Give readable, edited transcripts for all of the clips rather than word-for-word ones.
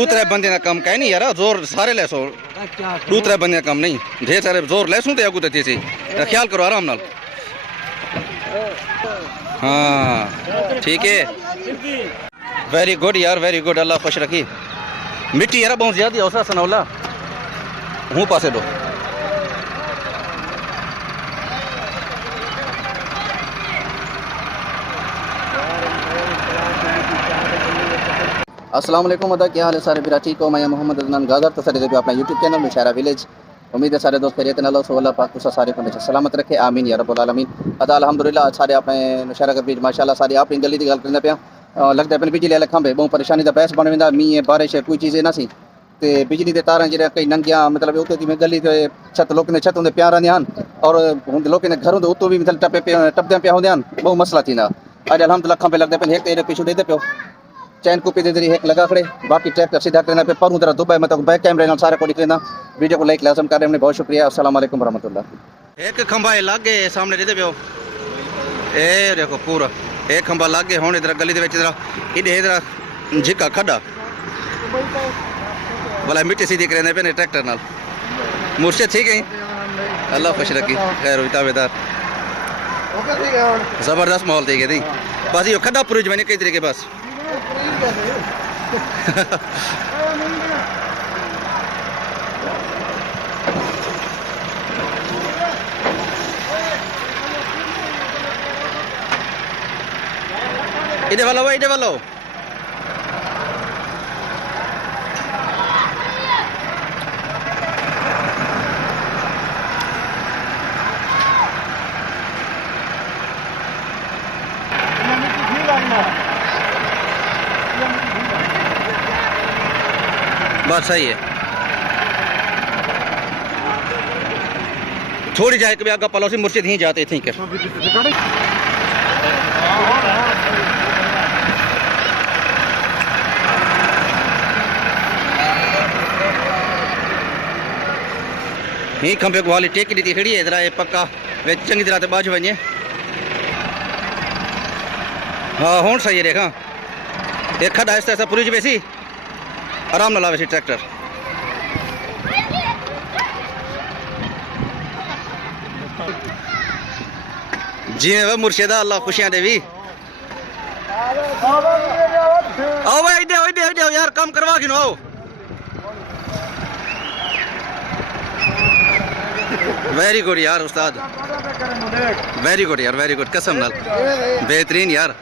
दूसरे बंदे का कम कह नहीं यार जोर सारे ले सो दूसरे बंदे का कम नहीं ढेर सारे जोर ले सुनते अगू तो थी ख्याल करो आराम नाल हाँ ठीक है वेरी गुड यार वेरी गुड अल्लाह खुश रखी मिट्टी यार बहुत ज्यादा औसा सनौला हूँ पासे दो अस्सलाम वालेकुम अदा क्या हाल है सारे बिरा ठीक हो मैं मोहम्मद अदनान गाजर तो सारे अपना यूट्यूब चैनल मुशायरा विलेज उम्मीद है सारे दोस्त खैरियत नाल सो अल्लाह पाक तुसा सारे को सलामत रखे आमीन या रब्बुल आलमीन अदा अल्हम्दुलिल्लाह सारे अपने मुशायरा के बीच माशाल्लाह सारी अपनी गली की गल करने पे लगता है बिजली वाले खंभे बहुत परेशानी का बहस बन वेंदा मींह बारिश कोई चीज़ ना सी ते बिजली के तारा जो कई नंगिया मतलब उत्ते दी गली ते छत लोग ने छत होंगे प्यार रहंदे और लोग ने घरों उत्तों भी मतलब टपदे पिया होंदे बहुत मसला थींदा अज अल्हम्दुलिल्लाह खंभे लगते पे एक तेरे पिछू देते पियो चैन कुपी दे एक लगा खड़े बाकी ट्रैक्टर सीधा करना पे पर तरह दुबई मतलब बैक कैमरे नाल सारे को निकलना वीडियो को लाइक लाजम कर रहे हैं बहुत शुक्रिया अस्सलाम वालेकुम रहमतुल्लाह एक खंभा लग गए सामने देते पियो ए देखो पूरा एक खंभा लग गए हुण इधर गली दे विच इधर झिका खड्डा भला मिट्टी सीधी करने पे ट्रैक्टर नाल मुर्शिद ठीक है अल्लाह खुश रखी खैर ताबेदार जबरदस्त माहौल थी गई बस ये खड्डा पुरुज मैंने कई तरीके बस इधर वालो बस सही है थोड़ी जाए कभी आगे पड़ोसी मुर्शिद ही जाते थे क्या ही खंभे को वाली टेकी दी खड़ी है इधर पक्का वे चंगी तरह बाज वजे हाँ हूँ सही है देखा एक खड्डा ऐसा ऐसा पूरी वैसी आराम ना लावे ट्रैक्टर जी वह मुर्शिदा अल्लाह खुशियां देवी आओ भाई इधर यार काम करवा के आओ वेरी गुड यार उस्ताद वेरी गुड यार वेरी गुड कसम नाल बेहतरीन यार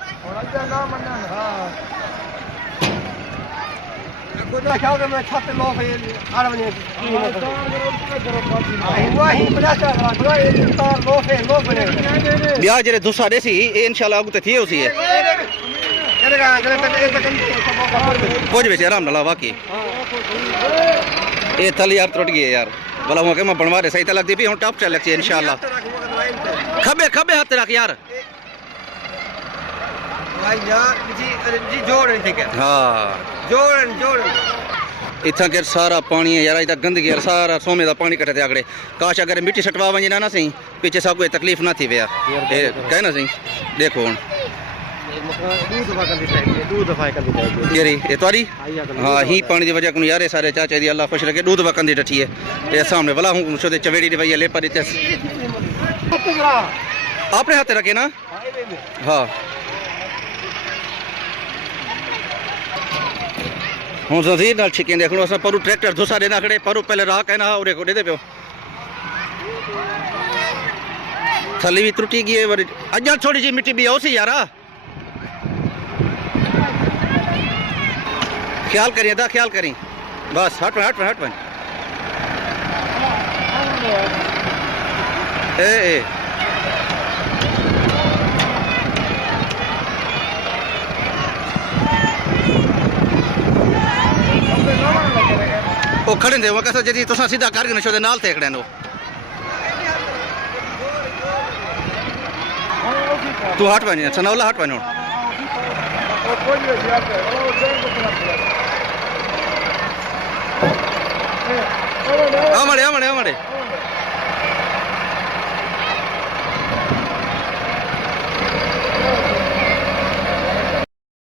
ब्याह जेरे दूसरा देसी इंशाल्लाह आगू थी उसी है कुछ बेचे आराम नाल बाकी ये थल यार त्रुट गई है यार बोला हूँ मैं बनवा दे सही तो लगती भी हूँ टॉप चल लगती है इंशाल्लाह खबे खबे हाथ रख यार हाँ इतना के सारा पानी है यार इतना गंदगी यार सारा सोमे का पानी कटे आगड़े काश अगर मिट्टी सटवा वजे ना सही पीछे सब कोई तकलीफ ना थी वे कह ना सही देखो हूँ हाँ ही पानी की वजह को यार सारे चाचे दी अल्लाह खुश रखे दूध वकन दी टठी है ये सामने भला हूँ चवेड़ी भैया ले पर अपने हाथ रखे ना हाँ हूँ जजीर नाल छिके देख लो परू ट्रैक्टर धुसा देना खड़े परू पहले राह कहना उरे को दे पियो थली भी त्रुटी गई है अजा थोड़ी जी मिट्टी भी आओ सी यार ख्याल करिए दा ख्याल करी बस हट ए वो खड़े थे वो कैसा जी तुसा सीधा करके नशो दे नाल थे खड़े नो तू हट बने सनौला हट बने आमड़े